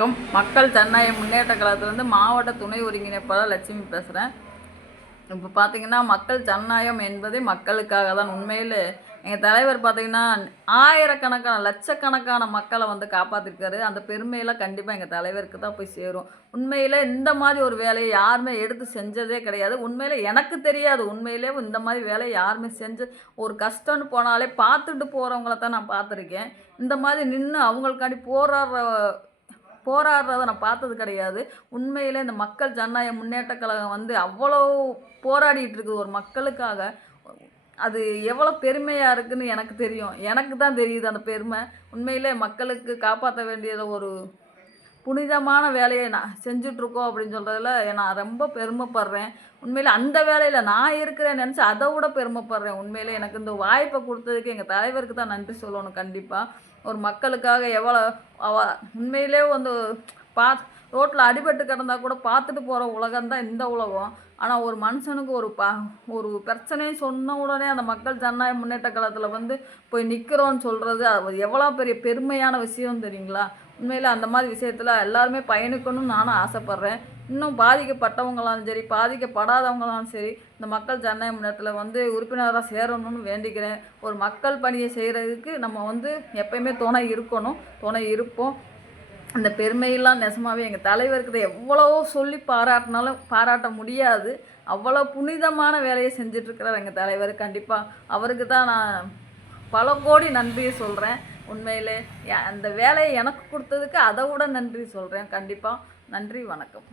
வணக்கம். மக்கள் ஜனநாயக முன்னேற்ற கழகத்திலேருந்து மாவட்ட துணை ஒருங்கிணைப்பாளர் லட்சுமி பேசுகிறேன். இப்போ பார்த்தீங்கன்னா, மக்கள் ஜனநாயகம் என்பதே மக்களுக்காக தான். உண்மையில் எங்கள் தலைவர் பார்த்தீங்கன்னா, ஆயிரக்கணக்கான லட்சக்கணக்கான மக்களை காப்பாற்றிருக்காரு. அந்த பெருமையெல்லாம் கண்டிப்பாக எங்கள் தலைவருக்கு தான் போய் சேரும். உண்மையில் இந்த மாதிரி ஒரு வேலையை யாருமே எடுத்து செஞ்சதே கிடையாது. உண்மையில் எனக்கு தெரியாது. உண்மையிலே இந்த மாதிரி வேலையை யாருமே ஒரு கஷ்டம்னு போனாலே பார்த்துட்டு போகிறவங்கள தான் நான் பார்த்துருக்கேன். இந்த மாதிரி நின்று அவங்களுக்காண்டி போராடுறத நான் பார்த்தது கிடையாது. உண்மையிலே இந்த மக்கள் ஜனநாயக முன்னேற்ற கழகம் அவ்வளோ போராடிட்டு இருக்குது ஒரு மக்களுக்காக. அது எவ்வளோ பெருமையாக இருக்குதுன்னு எனக்கு தெரியும். எனக்கு தான் தெரியுது அந்த பெருமை. உண்மையிலே மக்களுக்கு காப்பாற்ற வேண்டியதை ஒரு புனிதமான வேலையை நான் செஞ்சிட்ருக்கோம் அப்படின்னு சொல்கிறதுல நான் ரொம்ப பெருமைப்படுறேன். உண்மையில் அந்த வேலையில் நான் இருக்கிறேன்னு நினச்சி அதை விட பெருமைப்படுறேன். உண்மையிலே எனக்கு இந்த வாய்ப்பை கொடுத்ததுக்கு எங்கள் தலைவருக்கு தான் நன்றி சொல்லணும். கண்டிப்பாக ஒரு மக்களுக்காக எவ்வளோ உண்மையிலே ரோட்டில் அடிபட்டு கிடந்தால் கூட பார்த்துட்டு போகிற உலகம்தான் இந்த உலகம். ஆனால் ஒரு மனுஷனுக்கு ஒரு பிரச்சனையை சொன்ன உடனே அந்த மக்கள் ஜனநாயக முன்னேற்ற கழகத்தில் போய் நிற்கிறோன்னு சொல்கிறது அது எவ்வளோ பெரிய பெருமையான விஷயம் தெரியுங்களா? உண்மையில் அந்த மாதிரி விஷயத்தில் எல்லாருமே பயணிக்கணும்னு நானும் ஆசைப்பட்றேன். இன்னும் பாதிக்கப்பட்டவங்களாலும் சரி, பாதிக்கப்படாதவங்களாலும் சரி, இந்த மக்கள் ஜனநாயக முன்னேற்றத்தில் உறுப்பினராக சேரணும்னு வேண்டிக்கிறேன். ஒரு மக்கள் பணியை செய்கிறதுக்கு நம்ம எப்பயுமே துணை இருப்போம். அந்த பெருமையெல்லாம் நெசமாகவே எங்கள் தலைவருக்கு எவ்வளவோ சொல்லி பாராட்ட முடியாது. அவ்வளோ புனிதமான வேலையை செஞ்சிட்ருக்கிறார் எங்கள் தலைவர். கண்டிப்பாக அவருக்கு தான் நான் பல கோடி நன்றியை சொல்கிறேன். உண்மையிலே அந்த வேலையை எனக்கு கொடுத்ததுக்கு அதை விட நன்றி சொல்கிறேன். கண்டிப்பாக நன்றி, வணக்கம்.